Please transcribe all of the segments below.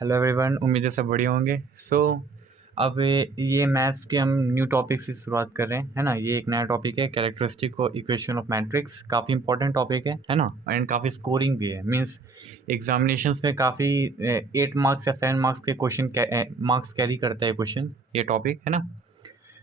Hello everyone, उम्मीद है सब बढ़िया होंगे। अब ये मैथ्स के हम न्यू टॉपिक से शुरुआत कर रहे हैं, है ना। ये एक नया टॉपिक है, कैरेक्टरिस्टिक और इक्वेशन ऑफ मैट्रिक्स। काफ़ी इंपॉर्टेंट टॉपिक है ना। एंड काफ़ी स्कोरिंग भी है, मींस एग्जामिनेशंस में काफ़ी 8 मार्क्स या 7 मार्क्स के क्वेश्चन मार्क्स कैरी करता है क्वेश्चन, ये टॉपिक, है ना।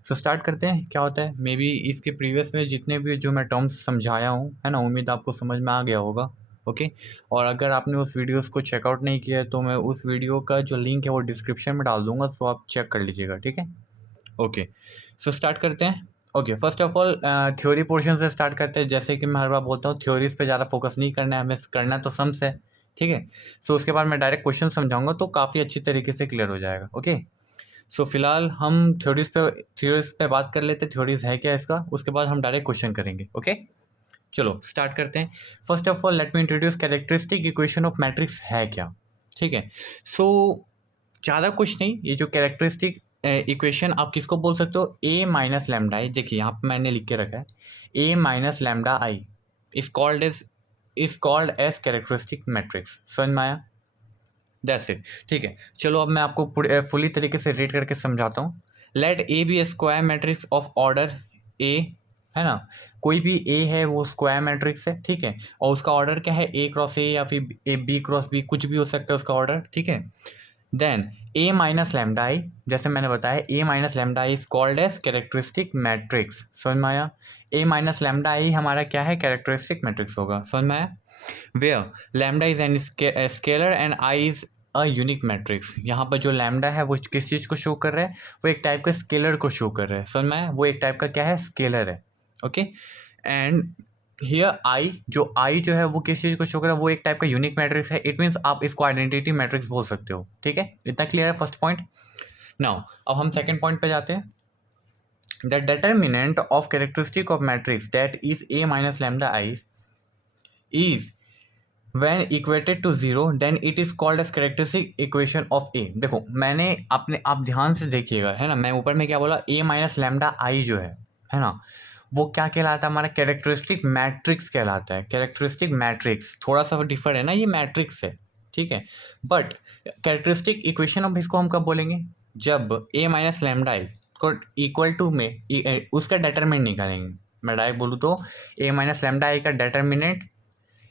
स्टार्ट करते हैं। क्या होता है, मे बी इसके प्रीवियस में जितने भी जो मैं टर्म्स समझाया हूँ, है ना, उम्मीद आपको समझ में आ गया होगा। ओके। और अगर आपने उस वीडियोस को चेकआउट नहीं किया है तो मैं उस वीडियो का जो लिंक है वो डिस्क्रिप्शन में डाल दूंगा, सो आप चेक कर लीजिएगा, ठीक है। ओके। स्टार्ट करते हैं। Okay, first of all theory portion से स्टार्ट करते हैं। जैसे कि मैं हर बार बोलता हूँ, थ्योरीज पे ज़्यादा फोकस नहीं करना है हमें, करना तो सम्स है, ठीक है। उसके बाद मैं डायरेक्ट क्वेश्चन समझाऊंगा तो काफ़ी अच्छी तरीके से क्लियर हो जाएगा। ओके। फिलहाल हम थ्योरीज पे बात कर लेते हैं, थ्योरीज है क्या इसका, उसके बाद हम डायरेक्ट क्वेश्चन करेंगे। ओके, चलो स्टार्ट करते हैं। First of all let me introduce characteristic equation of matrix है क्या, ठीक है। सो ज़्यादा कुछ नहीं, ये जो कैरेक्टरिस्टिक इक्वेशन आप किसको बोल सकते हो, ए माइनस लैम्डा आई। देखिए यहाँ पे मैंने लिख के रखा है, A minus lambda I is called as characteristic matrix. समझ में आया? दैट्स इट, ठीक है। चलो अब मैं आपको फुली तरीके से रीड करके समझाता हूँ। Let A be square matrix of order A, है ना। कोई भी ए है वो स्क्वायर मैट्रिक्स है, ठीक है। और उसका ऑर्डर क्या है, ए क्रॉस ए या फिर ए बी क्रॉस बी, कुछ भी हो सकता है उसका ऑर्डर, ठीक है। Then A minus lambda I, जैसे मैंने बताया, A minus lambda I is called as characteristic matrix. समझ में आया? ए माइनस लैम्डा आई हमारा क्या है, कैरेक्टरिस्टिक मैट्रिक्स होगा। समझ में आया? Where lambda is an scalar and I is a unique matrix. यहाँ पर जो लैम्डा है वो किस चीज़ को शो कर रहा है, वो एक टाइप का स्केलर को शो कर रहा है। समझ में आया? वो एक टाइप का क्या है, स्केलर है। ओके। एंड हियर आई जो है वो किस चीज़ को शो कर रहा है, वो एक टाइप का यूनिक मैट्रिक्स है। इट मीन्स आप इसको आइडेंटिटी मैट्रिक्स बोल सकते हो, ठीक है। इतना क्लियर है फर्स्ट पॉइंट। नाउ अब हम सेकेंड पॉइंट पे जाते हैं। The determinant of characteristic of matrix that is a minus lambda I is when equated to zero then it is called as characteristic equation of A। देखो मैंने आप ध्यान से देखिएगा, है ना। मैं ऊपर में क्या बोला, a माइनस लैम्डा आई जो है ना, वो क्या कहलाता है, हमारा कैरेक्टरिस्टिक मैट्रिक्स कहलाता है। कैरेक्टरिस्टिक मैट्रिक्स थोड़ा सा डिफर है ना, ये मैट्रिक्स है, ठीक है। बट कैरेक्टरिस्टिक इक्वेशन अब इसको हम कब बोलेंगे, जब a माइनस लैम्डा आई को इक्वल टू में उसका डेटरमिनेंट निकालेंगे। मैं डायरेक्ट बोलूँ तो a माइनस लैम्डा आई का determinant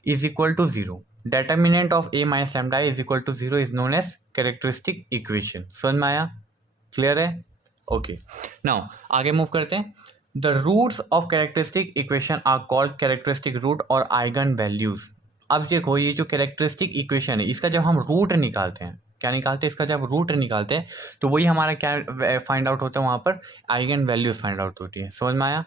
is equal to zero. Determinant of a minus lambda is equal to zero is known as characteristic equation। समझ में आया? क्लियर है? ओके। नाउ आगे मूव करते हैं। The roots of characteristic equation are called characteristic root और eigenvalues. अब देखो ये जो कैरेक्टरिस्टिक इक्वेशन है, इसका जब हम रूट निकालते हैं, क्या निकालते हैं, इसका जब रूट निकालते हैं तो वही हमारा क्या फाइंड आउट होता है, वहाँ पर आइगन वैल्यूज फाइंड आउट होती है। समझ में आया?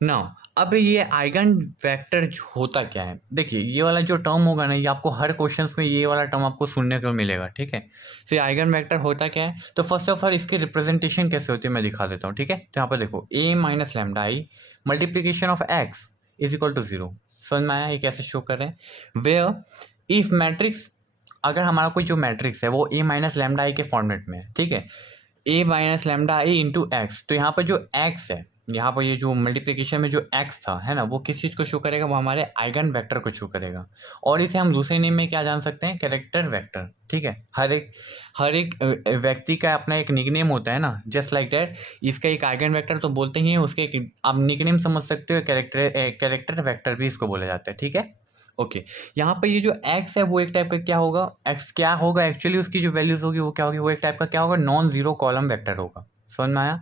नाउ अब ये आइगन वेक्टर होता क्या है, देखिए ये वाला जो टर्म होगा ना, ये आपको हर क्वेश्चन में ये वाला टर्म आपको सुनने को मिलेगा, ठीक है। तो ये आइगन वेक्टर होता क्या है, तो फर्स्ट ऑफ ऑल इसकी रिप्रेजेंटेशन कैसे होती है मैं दिखा देता हूँ, ठीक है। तो यहाँ पर देखो A minus lambda I multiplication of x is equal to zero. समझ में आया ये कैसे शो कर रहे हैं। वेयर इफ मैट्रिक्स, अगर हमारा कोई जो मैट्रिक्स है वो ए माइनस लैम्डा आई के फॉर्मेट में है, ठीक है, A minus lambda I into x, तो यहाँ पर जो एक्स है, यहाँ पर ये जो मल्टीप्लिकेशन में जो एक्स था, है ना, वो किस चीज़ को शो करेगा, वो हमारे आइगन वेक्टर को शो करेगा। और इसे हम दूसरे नेम में क्या जान सकते हैं, कैरेक्टर वेक्टर, ठीक है। हर एक व्यक्ति का अपना एक निकनेम होता है ना, जस्ट लाइक दैट इसका एक आइगन वेक्टर तो बोलते ही हैं, उसके एक आप निकनेम समझ सकते हो, कैरेक्टर वेक्टर भी इसको बोला जाता है, ठीक है। ओके। यहाँ पर ये जो एक्स है वो एक टाइप का क्या होगा, एक्स क्या होगा एक्चुअली, उसकी जो वैल्यूज होगी वो क्या होगी, वो एक टाइप का क्या होगा, नॉन जीरो कॉलम वेक्टर होगा। समझ में आया?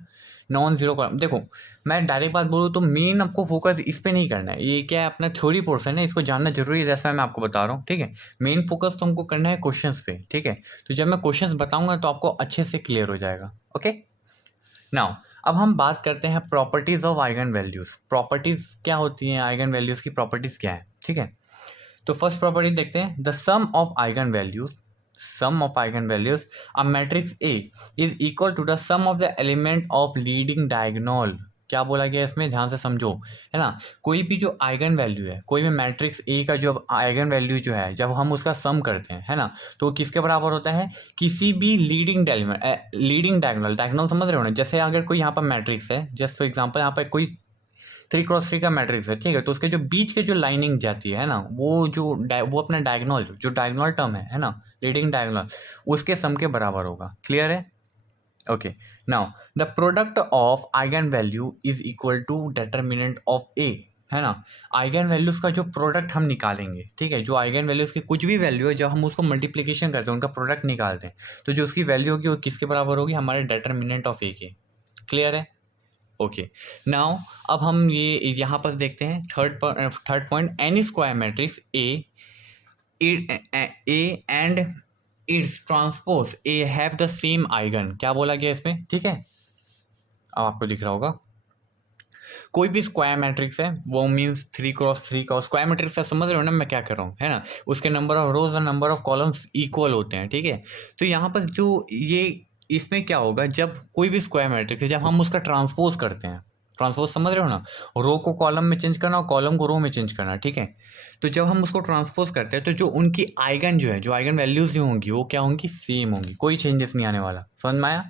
Non zero column. देखो मैं डायरेक्ट बात बोलूँ तो मेन आपको फोकस इस पे नहीं करना है, ये क्या है अपना थ्योरी पोर्शन है, इसको जानना जरूरी है, जैसा मैं आपको बता रहा हूँ, ठीक है। मेन फोकस तो हमको करना है क्वेश्चंस पे, ठीक है। तो जब मैं क्वेश्चंस बताऊंगा तो आपको अच्छे से क्लियर हो जाएगा। ओके। नाउ अब हम बात करते हैं properties of eigen values. Properties क्या होती हैं, आइगन वैल्यूज की प्रॉपर्टीज क्या है, ठीक है। तो फर्स्ट प्रॉपर्टी देखते हैं, the sum of eigenvalues a matrix A is equal to the sum of the element of leading diagonal. क्या बोला गया इसमें, ध्यान से समझो, है ना। कोई भी जो आइगन वैल्यू है, कोई भी मैट्रिक्स ए का जो आइगन वैल्यू जो है, जब हम उसका सम करते हैं, है ना, तो वो किसके बराबर होता है, किसी भी लीडिंग डायगोनल। डायगोनल समझ रहे हो ना, जैसे अगर कोई यहाँ पर मैट्रिक्स है, जस्ट फॉर एग्जाम्पल यहाँ पर कोई 3x3 का मैट्रिक्स है, ठीक है, तो उसके जो बीच के जो लाइनिंग जाती है ना, वो अपना डायगोनल जो डायगोनल टर्म है ना, लीडिंग डायगोनल, उसके सम के बराबर होगा। क्लियर है? Okay, now the product of eigen value is equal to determinant of A, है ना। आइगन वैल्यूज का जो प्रोडक्ट हम निकालेंगे, ठीक है, जो आइगन वैल्यूज की कुछ भी वैल्यू है, जब हम उसको मल्टीप्लिकेशन करते हैं, उनका प्रोडक्ट निकालते हैं, तो जो उसकी वैल्यू होगी वो किसके बराबर होगी? हमारे डिटर्मिनेंट ऑफ ए के। क्लियर है? ओके, नाउ अब हम ये यहाँ पर देखते हैं third point, N E square matrix A and it's transpose A have the same eigen. क्या बोला गया इसमें? ठीक है, अब आपको दिख रहा होगा, कोई भी स्क्वायर मैट्रिक्स है, वो मीन्स 3x3 का स्क्वायर मैट्रिक्स है, समझ रहे हो ना मैं क्या कर रहा हूँ, है ना। उसके नंबर ऑफ रोज और नंबर ऑफ कॉलम्स इक्वल होते हैं, ठीक है। तो यहाँ पर जो ये इसमें क्या होगा, जब कोई भी स्क्वायर मैट्रिक्स है, जब हम उसका ट्रांसपोज करते हैं, ट्रांसपोज समझ रहे हो ना, रो को कॉलम में चेंज करना और कॉलम को रो में चेंज करना, ठीक है। तो जब हम उसको ट्रांसपोज करते हैं, तो जो उनकी आइगन जो है, जो आइगन वैल्यूज जो होंगी, वो क्या होंगी? सेम होंगी, कोई चेंजेस नहीं आने वाला। समझ में आया?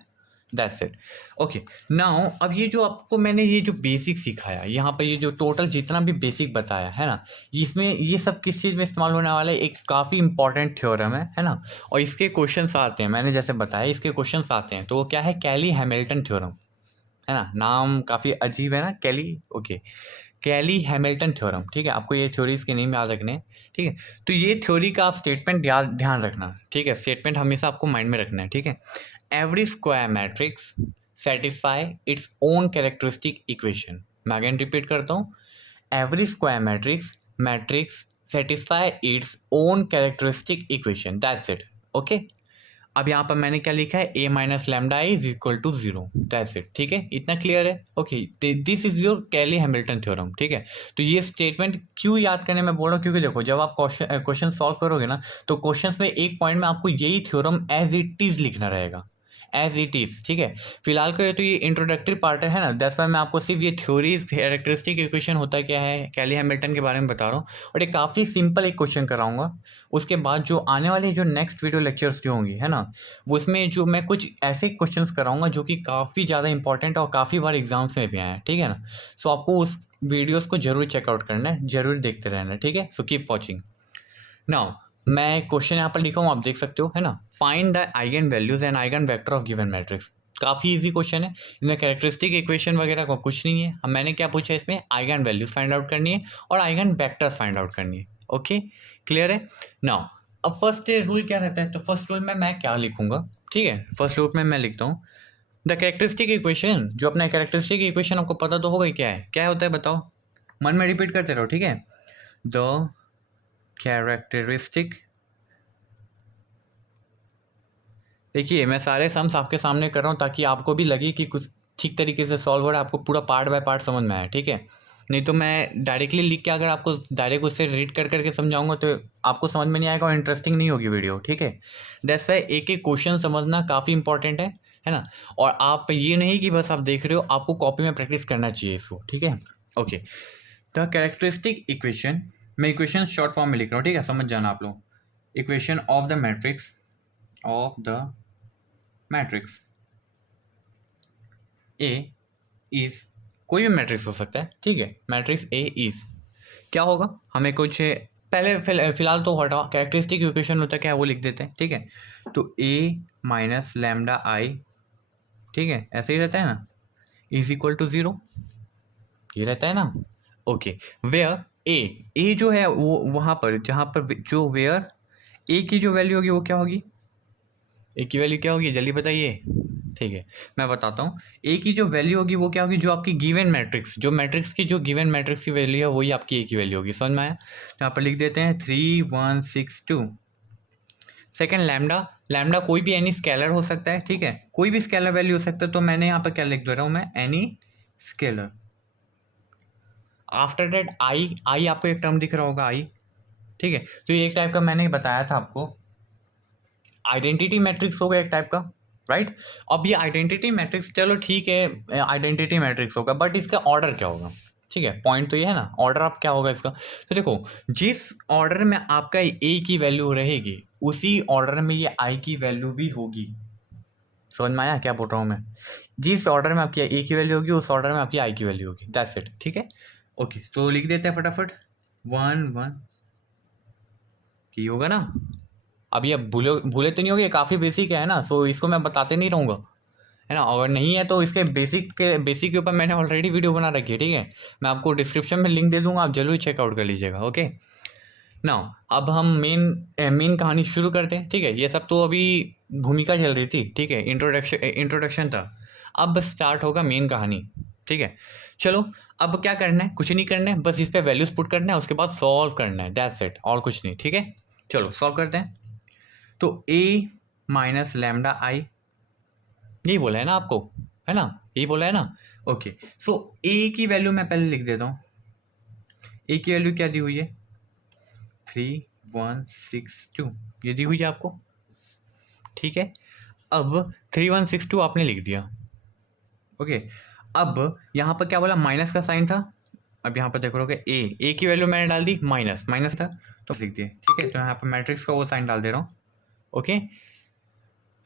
That's it. ओके, नाउ अब ये जो आपको मैंने ये जो बेसिक सिखाया, यहाँ पर ये जो टोटल जितना भी बेसिक बताया है ना, इसमें ये सब किस चीज़ में इस्तेमाल होने वाला है? एक काफ़ी इंपॉर्टेंट थ्योरम है ना। और इसके क्वेश्चंस आते हैं, मैंने जैसे बताया इसके क्वेश्चंस आते हैं, तो वो क्या है? कैली हैमिल्टन थ्योरम, है ना। नाम काफ़ी अजीब है ना, कैली। ओके, कैली हैमिल्टन थ्योरम, ठीक है। आपको ये थ्योरीज के नेम याद रखने हैं, ठीक है। तो ये थ्योरी का आप स्टेटमेंट ध्यान रखना, ठीक है। स्टेटमेंट हमेशा आपको माइंड में रखना है, ठीक है। Every square matrix satisfy its own characteristic equation. मैं अगेन रिपीट करता हूँ, every square matrix satisfy its own characteristic equation, that's it. Okay, अब यहाँ पर मैंने क्या लिखा है? A minus lambda is equal to 0, that's it, ठीक है। इतना क्लियर है? Okay, this is your Cayley Hamilton theorem, ठीक है। तो ये स्टेटमेंट क्यों याद करने में बोल रहा हूँ? क्योंकि देखो, जब आप क्वेश्चन सॉल्व करोगे ना, तो क्वेश्चंस में एक पॉइंट में आपको यही थ्योरम एज इट इज लिखना रहेगा, एज इट इज, ठीक है। फिलहाल का ये तो ये इंट्रोडक्टरी पार्ट है ना, दैट्स वाई मैं आपको सिर्फ ये थ्योरीज, कैरेक्टरिस्टिक इक्वेशन होता क्या है, कैली हैमिल्टन के बारे में बता रहा हूँ। और ये काफ़ी सिंपल एक क्वेश्चन कराऊंगा। उसके बाद जो आने वाली जो नेक्स्ट वीडियो लेक्चर्स जो होंगी, है ना, वो उसमें जो मैं कुछ ऐसे क्वेश्चंस कराऊंगा जो कि काफ़ी ज़्यादा इंपॉर्टेंट और काफ़ी बार एग्जाम्स में भी आए हैं, ठीक है ना। सो आपको उस वीडियोज़ को जरूर चेकआउट करना है, जरूर देखते रहना है, ठीक है। So keep watching. नाउ मैं क्वेश्चन यहाँ पर लिखा हूँ, आप देख सकते हो, है ना। Find the eigen values and eigen vector of given matrix. काफ़ी इजी क्वेश्चन है, इसमें कैरेक्टरिस्टिक इक्वेशन वगैरह का कुछ नहीं है। अब मैंने क्या पूछा, इसमें आइगन वैल्यूज फाइंड आउट करनी है और आइगन वेक्टर्स फाइंड आउट करनी है। ओके, क्लियर है? नाउ अब फर्स्ट रूल क्या रहता है? तो फर्स्ट रूल में मैं क्या लिखूंगा, ठीक है। फर्स्ट रूल में मैं लिखता हूँ द कैरेक्टरिस्टिक इक्वेशन। जो अपना कैरेक्टरिस्टिक इक्वेशन आपको पता तो होगा ही, क्या होता है बताओ, मन में रिपीट करते रहो, ठीक है। द कैरेक्टरिस्टिक, देखिए मैं सारे सम्स आपके सामने कर रहा हूँ ताकि आपको भी लगे कि कुछ ठीक तरीके से सॉल्व हो रहा है, आपको पूरा पार्ट बाय पार्ट समझ में आया, ठीक है। नहीं तो मैं डायरेक्टली लिख के अगर आपको डायरेक्ट उससे रीड कर करके समझाऊंगा तो आपको समझ में नहीं आएगा और इंटरेस्टिंग नहीं होगी वीडियो, ठीक है। दैट्स वाई एक एक क्वेश्चन समझना काफ़ी इंपॉर्टेंट है ना। और आप ये नहीं कि बस आप देख रहे हो, आपको कॉपी में प्रैक्टिस करना चाहिए इसको, ठीक है। ओके, द कैरेक्टरिस्टिक इक्वेशन, मैं इक्वेशन शॉर्ट फॉर्म में लिख रहा हूँ, ठीक है, समझ जाना आप लोग। Equation of the matrix A is, कोई भी मैट्रिक्स हो सकता है, ठीक है। मैट्रिक्स ए इज क्या होगा, हमें कुछ पहले फिलहाल तो हटाओ, कैरेक्टरिस्टिक इक्वेशन होता है क्या है वो लिख देते हैं, ठीक है। तो ए माइनस लैम्डा आई, ठीक है, ऐसे ही रहता है ना, इज इक्वल टू 0, ये रहता है ना। ओके, वेयर ए जो है वो वहाँ पर, जहाँ पर जो वेयर ए की जो वैल्यू होगी वो क्या होगी, ए की वैल्यू क्या होगी जल्दी बताइए, ठीक है। मैं बताता हूँ, ए की जो वैल्यू होगी वो क्या होगी, जो आपकी गिवन मैट्रिक्स, जो मैट्रिक्स की जो गिवन मैट्रिक्स की वैल्यू है वही आपकी ए की वैल्यू होगी। समझ में आया? तो यहाँ पर लिख देते हैं 3 1 6 2। सेकेंड लैम्डा कोई भी एनी स्केलर हो सकता है, ठीक है, कोई भी स्केलर वैल्यू हो सकता है। तो मैंने यहाँ पर क्या लिख दे रहा हूँ मैं, एनी स्केलर। आफ्टर डेट आई आपको एक टर्म दिख रहा होगा आई, ठीक है। तो ये एक टाइप का मैंने बताया था आपको, आइडेंटिटी मैट्रिक्स होगा एक टाइप का, राइट। अब ये आइडेंटिटी मैट्रिक्स, चलो ठीक है, आइडेंटिटी मैट्रिक्स होगा, बट इसका ऑर्डर क्या होगा, ठीक है। पॉइंट तो ये है ना, ऑर्डर आप क्या होगा इसका। तो देखो, जिस ऑर्डर में आपका ए की वैल्यू रहेगी, उसी ऑर्डर में ये आई की वैल्यू भी होगी, समझ में आया क्या बोल रहा हूँ मैं? जिस ऑर्डर में आपकी ए की वैल्यू होगी उस ऑर्डर में आपकी आई की वैल्यू होगी, दैट्स इट। ठीक है, ओके, तो लिख देते हैं फटाफट। 1 1 की होगा ना। अब ये भूले भूले तो नहीं होगे, काफ़ी बेसिक है ना, सो इसको मैं बताते नहीं रहूँगा, है ना। अगर नहीं है तो इसके बेसिक के ऊपर मैंने ऑलरेडी वीडियो बना रखी है, ठीक है। मैं आपको डिस्क्रिप्शन में लिंक दे दूंगा, आप जरूर चेकआउट कर लीजिएगा। ओके, नाउ अब हम मेन कहानी शुरू करते हैं, ठीक है। ये सब तो अभी भूमिका चल रही थी, ठीक है, इंट्रोडक्शन था। अब स्टार्ट होगा मेन कहानी, ठीक है। चलो, अब क्या करना है, कुछ नहीं करना है, बस इस पे वैल्यूज पुट करना है, उसके बाद सॉल्व करना है, दैट्स इट, और कुछ नहीं, ठीक है। चलो सॉल्व करते हैं। तो a माइनस लैम्डा आई, यही बोला है ना आपको, है ना, यही बोला है ना। ओके, सो a की वैल्यू मैं पहले लिख देता हूँ। a की वैल्यू क्या दी हुई है, 3162, ये दी हुई है आपको, ठीक है। अब 3162 आपने लिख दिया। ओके, अब यहाँ पर क्या बोला, माइनस का साइन था। अब यहाँ पर देखोगे ए की वैल्यू मैंने डाल दी, माइनस माइनस था तो लिख दिए, ठीक है। तो यहाँ पर मैट्रिक्स का वो साइन डाल दे रहा हूँ। ओके,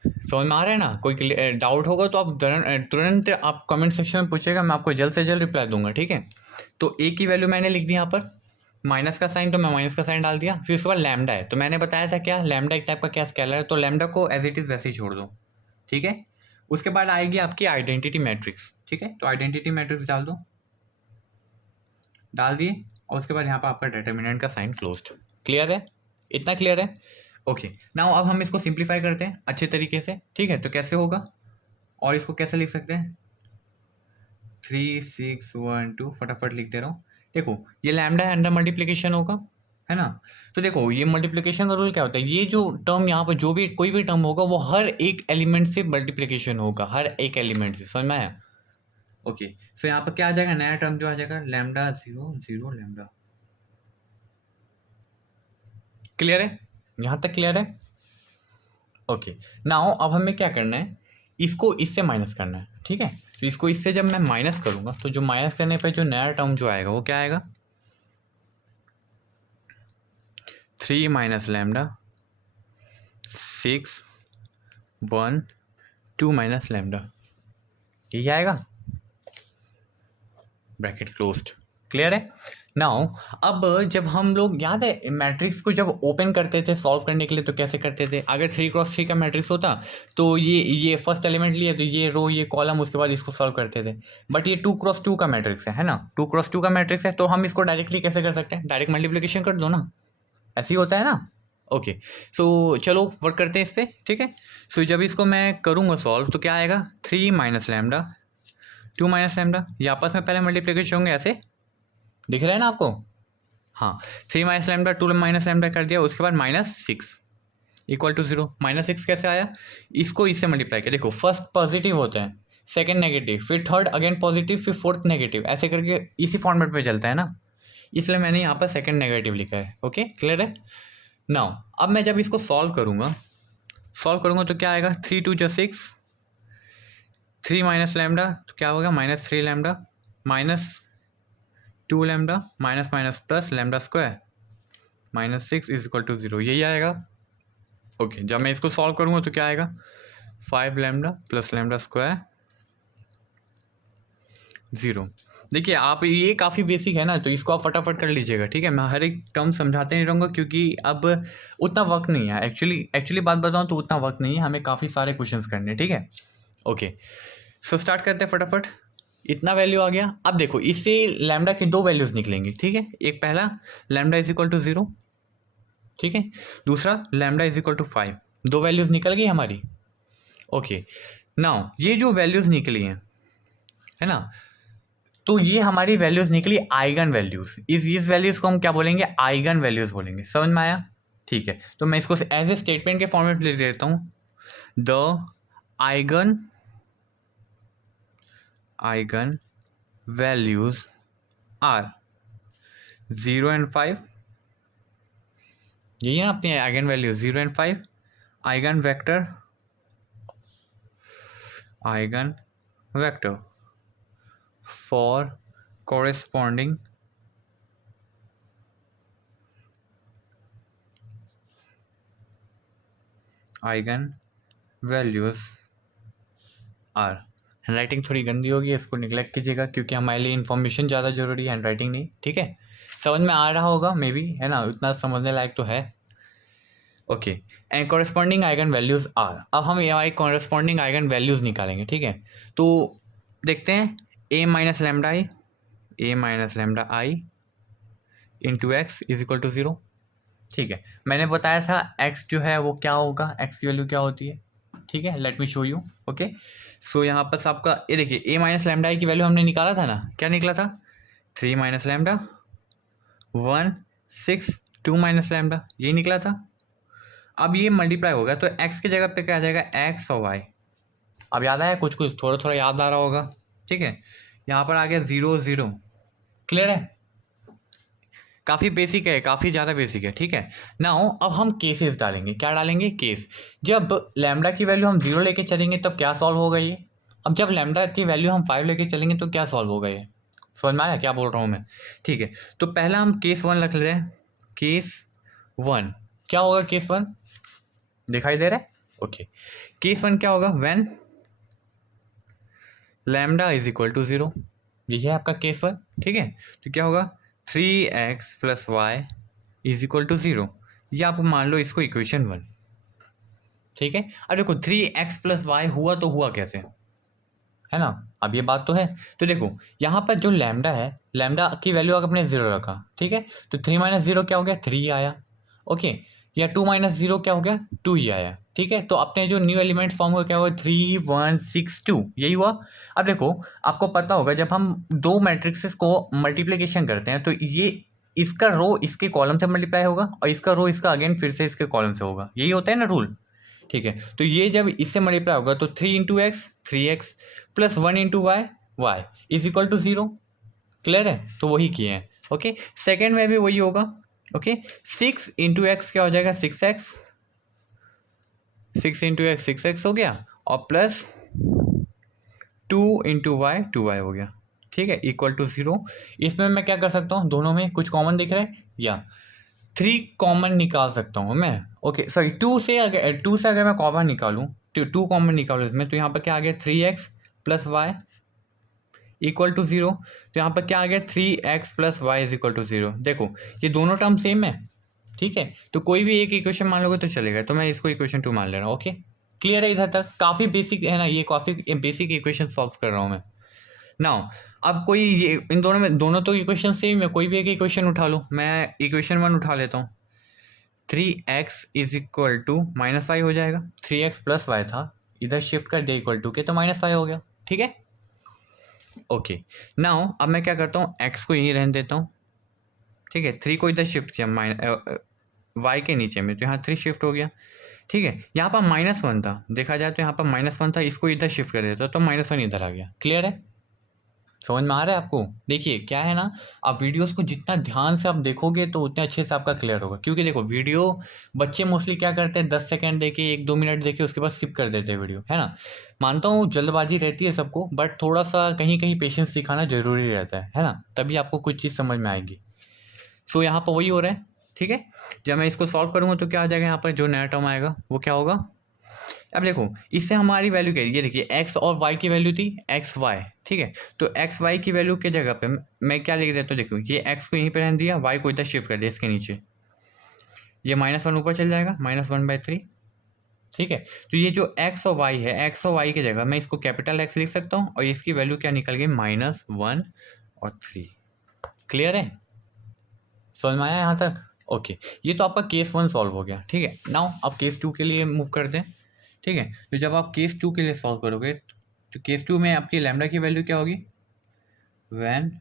समझ में आ रहा है ना। कोई डाउट होगा तो आप तुरंत आप कमेंट सेक्शन में पूछेगा, मैं आपको जल्द से जल्द रिप्लाई दूंगा, ठीक है। तो ए की वैल्यू मैंने लिख दी यहाँ पर, माइनस का साइन तो मैं माइनस का साइन डाल दिया। फिर उसके बाद लैम्डा है, तो मैंने बताया था क्या, लैम्डा एक टाइप का क्या स्केलर है, तो लैम्डा को एज इट इज़ वैसे ही छोड़ दो, ठीक है। उसके बाद आएगी आपकी आइडेंटिटी मैट्रिक्स, ठीक है। तो आइडेंटिटी मैट्रिक्स डाल दो, डाल दिए, और उसके बाद यहाँ पर आपका डिटर्मिनेंट का साइन क्लोज्ड। क्लियर है, इतना क्लियर है। ओके, नाउ अब हम इसको सिंप्लीफाई करते हैं अच्छे तरीके से, ठीक है। तो कैसे होगा, और इसको कैसे लिख सकते हैं, 3612, फटाफट लिख दे रहा हूँ। देखो ये लैम्डा है, अंडर मल्टीप्लिकेशन होगा, है ना। तो देखो ये मल्टीप्लिकेशन का रूल क्या होता है, ये जो टर्म यहाँ पर जो भी कोई भी टर्म होगा वो हर एक एलिमेंट से मल्टीप्लिकेशन होगा, हर एक एलिमेंट से, समझ में आया। ओके, सो यहाँ पर क्या आ जाएगा, नया टर्म जो आ जाएगा, लैम्डा 0 0 लैम्डा। क्लियर है, यहाँ तक क्लियर है। ओके, नाउ अब हमें क्या करना है, इसको इससे माइनस करना है, ठीक है। तो इसको इससे जब मैं माइनस करूंगा तो जो माइनस करने पे जो नया टर्म जो आएगा वो क्या आएगा, 3 माइनस लैम्डा 6 1 2 माइनस लैम्डा, यही आएगा, ब्रैकेट क्लोज्ड। क्लियर है। नाउ अब जब हम लोग, याद है मैट्रिक्स को जब ओपन करते थे सॉल्व करने के लिए तो कैसे करते थे, अगर 3x3 का मैट्रिक्स होता तो ये फर्स्ट एलिमेंट लिए तो ये रो ये कॉलम, उसके बाद इसको सॉल्व करते थे। बट ये 2x2 का मैट्रिक्स है ना, 2x2 का मैट्रिक्स है, तो हम इसको डायरेक्टली कैसे कर सकते हैं, डायरेक्ट मल्टीप्लिकेशन कर दो ना, ऐसे ही होता है ना। ओके, सो चलो वर्क करते हैं इस पर, ठीक है। सो जब इसको मैं करूँगा सॉल्व तो क्या आएगा, 3 माइनस लैम्डा 2 माइनस लैम्डा, ये आपस में पहले मल्टीप्लिकेशन होंगे, ऐसे दिख रहा है ना आपको। हाँ, 3 माइनस लैम्डा 2 माइनस लैम्डा कर दिया, उसके बाद -6 इक्वल टू 0। -6 कैसे आया, इसको इससे मल्टीप्लाई किया, देखो फर्स्ट पॉजिटिव होता है, सेकंड नेगेटिव, फिर थर्ड अगेन पॉजिटिव, फिर फोर्थ नेगेटिव, ऐसे करके इसी फॉर्मेट पे चलता है ना, इसलिए मैंने यहाँ पर सेकंड नेगेटिव लिखा है। ओके, क्लियर है। नाउ अब मैं जब इसको सॉल्व करूँगा तो क्या आएगा, 3 2 जा 6, 3 माइनस लैम्डा तो क्या होगा, -3 lambda -2 lambda minus minus plus lambda square -6 is equal to 0, यही आएगा। ओके, जब मैं इसको सॉल्व करूँगा तो क्या आएगा, 5 लैम्डा प्लस लैम्डा स्क्वायर 0। देखिए आप, ये काफ़ी बेसिक है ना, तो इसको आप फटाफट कर लीजिएगा, ठीक है। मैं हर एक टर्म समझाते नहीं रहूँगा क्योंकि अब उतना वक्त नहीं है, एक्चुअली बात बताऊँ तो उतना वक्त नहीं है, हमें काफ़ी सारे क्वेश्चंस करने हैं, ठीक है। ओके, सो स्टार्ट करते हैं फटाफट। इतना वैल्यू आ गया, अब देखो इससे लैम्डा की दो वैल्यूज़ निकलेंगी, ठीक है। एक पहला लैम्डा इज इक्वल टू 0, ठीक है। दूसरा लैम्डा इज इक्वल टू 5, दो वैल्यूज़ निकल गई हमारी। ओके, नाउ ये जो वैल्यूज़ निकली हैं, है ना, तो ये हमारी वैल्यूज़ निकली आइगन वैल्यूज़। इस वैल्यूज़ को हम क्या बोलेंगे, आइगन वैल्यूज़ बोलेंगे, समझ में आया। ठीक है, तो मैं इसको एज ए स्टेटमेंट के फॉर्मेट ले लेता हूँ, the eigenvalues are 0 and 5, यही है अपनी eigenvalue 0 and 5। Eigen vector for corresponding eigenvalues are. Handwriting थोड़ी गंदी होगी, इसको निगलेक्ट कीजिएगा क्योंकि हमारे लिए इन्फॉर्मेशन ज़्यादा जरूरी है, हैंड राइटिंग नहीं, ठीक है। समझ में आ रहा होगा मे बी, है ना, उतना समझने लायक तो है। Okay, and corresponding eigenvalues are. अब हम हमारी कॉरेस्पॉन्डिंग आइगन वैल्यूज निकालेंगे, ठीक है। तो देखते हैं, A minus lambda I into x is equal to 0, ठीक है। मैंने बताया था एक्स जो है वो क्या होगा, एक्स की वैल्यू क्या होती है, ठीक है। Let me show you. Okay, so यहाँ पर आपका ये देखिए, ए माइनस लैम्डा आई की वैल्यू हमने निकाला था ना, क्या निकला था, 3 माइनस लैम्डा 1 6 2 माइनस लैम्डा, यही निकला था। अब ये मल्टीप्लाई हो गया तो एक्स की जगह पे क्या आ जाएगा, एक्स और वाई। अब याद आया, कुछ कुछ थोड़ा थोड़ा याद आ रहा होगा, ठीक है। यहाँ पर आ गया 0 0, क्लियर है, काफ़ी बेसिक है, काफ़ी ज़्यादा बेसिक है, ठीक है। नाउ अब हम केसेस डालेंगे, क्या डालेंगे, केस। जब लैम्डा की वैल्यू हम 0 लेके चलेंगे तब क्या सॉल्व होगा ये। अब जब लैम्डा की वैल्यू हम 5 लेके चलेंगे तो क्या सॉल्व होगा ये, समझ में आया क्या बोल रहा हूँ मैं, ठीक है। तो पहला हम केस 1 रख लेते हैं, केस 1 क्या होगा, केस 1 दिखाई दे रहा है, ओके। केस 1 क्या होगा, when lambda is equal to 0, यही है आपका केस 1, ठीक है। तो क्या होगा, 3x plus Y is equal to 0, ये आप मान लो इसको इक्वेशन 1, ठीक है। अब देखो 3x प्लस वाई हुआ तो हुआ कैसे, है ना, अब ये बात तो है। तो देखो यहाँ पर जो लैम्डा है, लैम्डा की वैल्यू अगर अपने 0 रखा, ठीक है, तो 3 माइनस 0 क्या हो गया, 3 आया, ओके। या 2 माइनस 0 क्या हो गया, 2 ही आया, ठीक है। तो अपने जो न्यू एलिमेंट फॉर्म हुआ क्या हुआ, 3 1 6 2, यही हुआ। अब देखो आपको पता होगा जब हम दो मैट्रिक्सेस को मल्टीप्लीकेशन करते हैं तो ये इसका रो इसके कॉलम से मल्टीप्लाई होगा और इसका रो इसका अगेन फिर से इसके कॉलम से होगा, यही होता है ना रूल, ठीक है। तो ये जब इससे मल्टीप्लाई होगा तो 3 into x 3x plus 1 into y y is equal to 0, clear है, तो वही किए हैं, ओके। सेकेंड में भी वही होगा, ओके। 6 इंटू एक्स क्या हो जाएगा, 6x, 6 इंटू एक्स 6x हो गया, और प्लस 2 इंटू वाई 2y हो गया, ठीक है, इक्वल टू 0। इसमें मैं क्या कर सकता हूँ, दोनों में कुछ कॉमन दिख रहा है, या 3 कॉमन निकाल सकता हूँ मैं, ओके सॉरी 2 से अगर मैं कॉमन निकालूँ, 2 कॉमन निकालूँ इसमें, तो यहाँ पर क्या आ गया, 3x plus Y equal to 0। तो यहाँ पर क्या आ गया, 3x plus Y is equal to 0। देखो ये दोनों टर्म सेम है, ठीक है, तो कोई भी एक इक्वेशन मान लोगे तो चलेगा, तो मैं इसको इक्वेशन 2 मान ले रहा हूँ, ओके। क्लियर है इधर तक, काफ़ी बेसिक है ना, ये काफ़ी बेसिक इक्वेशन सॉल्व कर रहा हूँ मैं। नाउ अब कोई ये इन दोनों में, दोनों तो इक्वेशन सेम है, कोई भी एक इक्वेशन उठा लो, मैं इक्वेशन 1 उठा लेता हूँ, 3x is equal to minus y हो जाएगा, 3x प्लस वाई था, इधर शिफ्ट कर दिया इक्वल टू के, तो माइनस वाई हो गया, ठीक है, ओके। नाउ अब मैं क्या करता हूँ, x को यहीं रहने देता हूँ, ठीक है, 3 को इधर शिफ्ट किया वाई के नीचे में, तो यहाँ 3 शिफ्ट हो गया, ठीक है। यहाँ पर -1 था, देखा जाए तो यहाँ पर -1 था, इसको इधर शिफ्ट कर देता तो -1 इधर आ गया, क्लियर है, समझ में आ रहा है आपको। देखिए क्या है ना, आप वीडियोस को जितना ध्यान से आप देखोगे तो उतने अच्छे से आपका क्लियर होगा, क्योंकि देखो वीडियो बच्चे मोस्टली क्या करते हैं, 10 सेकंड देखे 1-2 मिनट देखे उसके बाद स्किप कर देते हैं वीडियो, है ना। मानता हूँ जल्दबाजी रहती है सबको, बट थोड़ा सा कहीं कहीं पेशेंस दिखाना जरूरी रहता है ना, तभी आपको कुछ चीज़ समझ में आएगी। सो यहाँ पर वही हो रहा है, ठीक है। जब मैं इसको सॉल्व करूँगा तो क्या आ जाएगा, यहाँ पर जो नया टर्म आएगा वो क्या होगा। अब देखो इससे हमारी वैल्यू क्या है, ये देखिए एक्स और वाई की वैल्यू थी एक्स वाई, ठीक है। तो एक्स वाई की वैल्यू के जगह पे मैं क्या लिख देता हूँ, देखो ये एक्स को यहीं पे रहने दिया, वाई को इधर शिफ्ट कर दिया इसके नीचे, ये -1 ऊपर चल जाएगा, -1/3, ठीक है। तो ये जो एक्स और वाई है, एक्स और वाई की जगह मैं इसको कैपिटल एक्स लिख सकता हूँ, और इसकी वैल्यू क्या निकल गई, -1 और 3, क्लियर है, समझ में आया यहाँ तक, ओके। ये तो आपका केस 1 सॉल्व हो गया, ठीक है। नाउ अब केस 2 के लिए मूव करते हैं, ठीक है। तो जब आप केस 2 के लिए सॉल्व करोगे तो केस 2 में आपकी लैम्डा की वैल्यू क्या होगी, when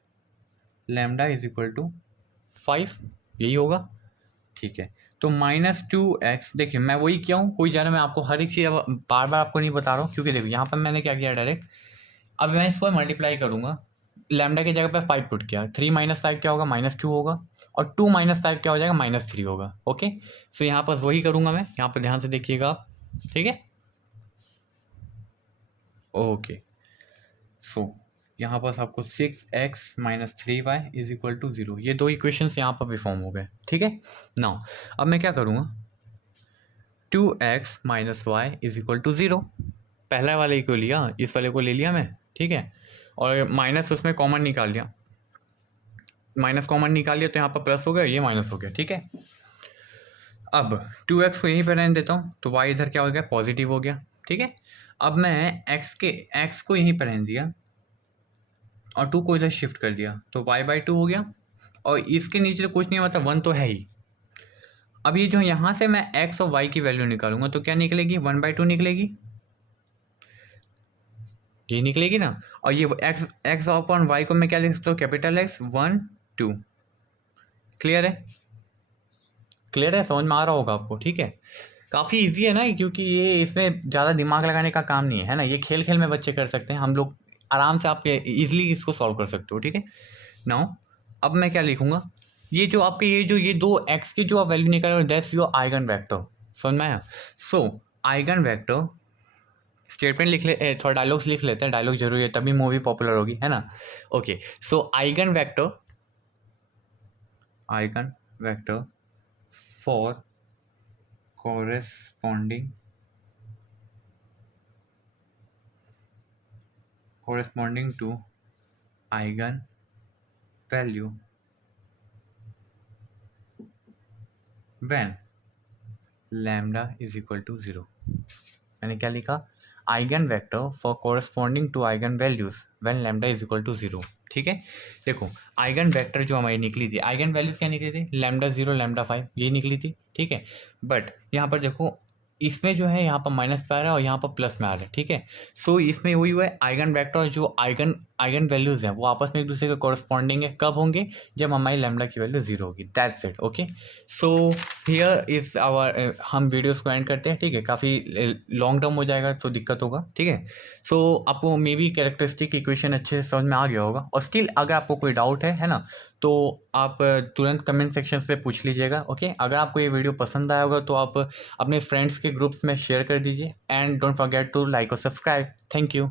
lambda is equal to 5, यही होगा, ठीक है। तो -2x, देखिए मैं वही किया हूँ, कोई ज़्यादा मैं आपको हर एक चीज़ अब बार बार आपको नहीं बता रहा हूँ, क्योंकि देखो यहाँ पर मैंने क्या किया डायरेक्ट, अब मैं इसको मल्टीप्लाई करूँगा, लैम्डा की जगह पे 5 पुट किया, 3 - 5 क्या होगा, -2 होगा, और 2 - 5 क्या हो जाएगा, -3 होगा, ओके। सो यहाँ पर वही करूँगा मैं, यहाँ पर ध्यान से देखिएगा आप, ठीक है, ओके। सो यहाँ पर आपको 6x - 3y is equal to 0, ये दो इक्वेशंस यहाँ पर भी फॉर्म हो गए, ठीक है। नाउ अब मैं क्या करूँगा, 2x - y is equal to 0, पहला वाले को लिया, इस वाले को ले लिया मैं, ठीक है, और माइनस उसमें कॉमन निकाल लिया, माइनस कॉमन निकाल लिया तो यहाँ पर प्लस हो गया, ये माइनस हो गया, ठीक है। अब 2x को यहीं पर रहने देता हूँ तो y इधर क्या हो गया, पॉजिटिव हो गया, ठीक है। अब मैं x को यहीं पर रहने दिया और 2 को इधर शिफ्ट कर दिया तो y/2 हो गया, और इसके नीचे तो कुछ नहीं, मतलब 1 तो है ही। अब ये जो यहाँ से मैं x और y की वैल्यू निकालूंगा तो क्या निकलेगी, 1/2 निकलेगी, ये निकलेगी ना। और ये x अपॉन y को मैं क्या लिख सकता हूँ, कैपिटल X 1 2। क्लियर है, क्लियर है, समझ में आ रहा होगा आपको, ठीक है। काफ़ी इजी है ना, क्योंकि ये इसमें ज़्यादा दिमाग लगाने का काम नहीं है ना, ये खेल खेल में बच्चे कर सकते हैं, हम लोग आराम से आप इजीली इसको सॉल्व कर सकते हो, ठीक है। नाउ अब मैं क्या लिखूंगा, ये जो आपके ये दो x की जो आप वैल्यू निकाल रहे हो दैट्स योर आइगन वेक्टर, समझ में आया। सो आइगन वेक्टर स्टेटमेंट लिख ले, थोड़ा डायलॉग्स लिख लेते हैं, डायलॉग जरूरी है तभी मूवी पॉपुलर होगी, है ना। Okay, so eigen vector for corresponding to eigen value when lambda is equal to 0। मैंने क्या लिखा, eigen vector for corresponding to eigen values when lambda is equal to 0, ठीक है। देखो आइगन वेक्टर जो हमारी निकली थी, आइगन वैल्यूज क्या निकली थी, लैम्डा 0 लैम्डा 5 ये निकली थी, ठीक है। बट यहाँ पर देखो इसमें जो है यहाँ पर माइनस में आ रहा है और यहाँ पर प्लस में आ रहा है, ठीक है। सो इसमें वही हुआ है, आइगन वेक्टर और जो आइगन वैल्यूज हैं वो आपस में एक दूसरे के कॉरस्पॉन्डिंग है, कब होंगे, जब हमारी लैम्डा की वैल्यू 0 होगी, that's it, okay. So here is our, हम वीडियोस को एंड करते हैं, ठीक है, काफ़ी लॉन्ग टर्म हो जाएगा तो दिक्कत होगा, ठीक है। सो आपको मे बी कैरेक्टरिस्टिक इक्वेशन अच्छे से समझ में आ गया होगा, और स्टिल अगर आपको कोई डाउट है ना, तो आप तुरंत कमेंट सेक्शन पे पूछ लीजिएगा, ओके। अगर आपको ये वीडियो पसंद आया होगा तो आप अपने फ्रेंड्स के ग्रुप्स में शेयर कर दीजिए, and don't forget to like और सब्सक्राइब। Thank you.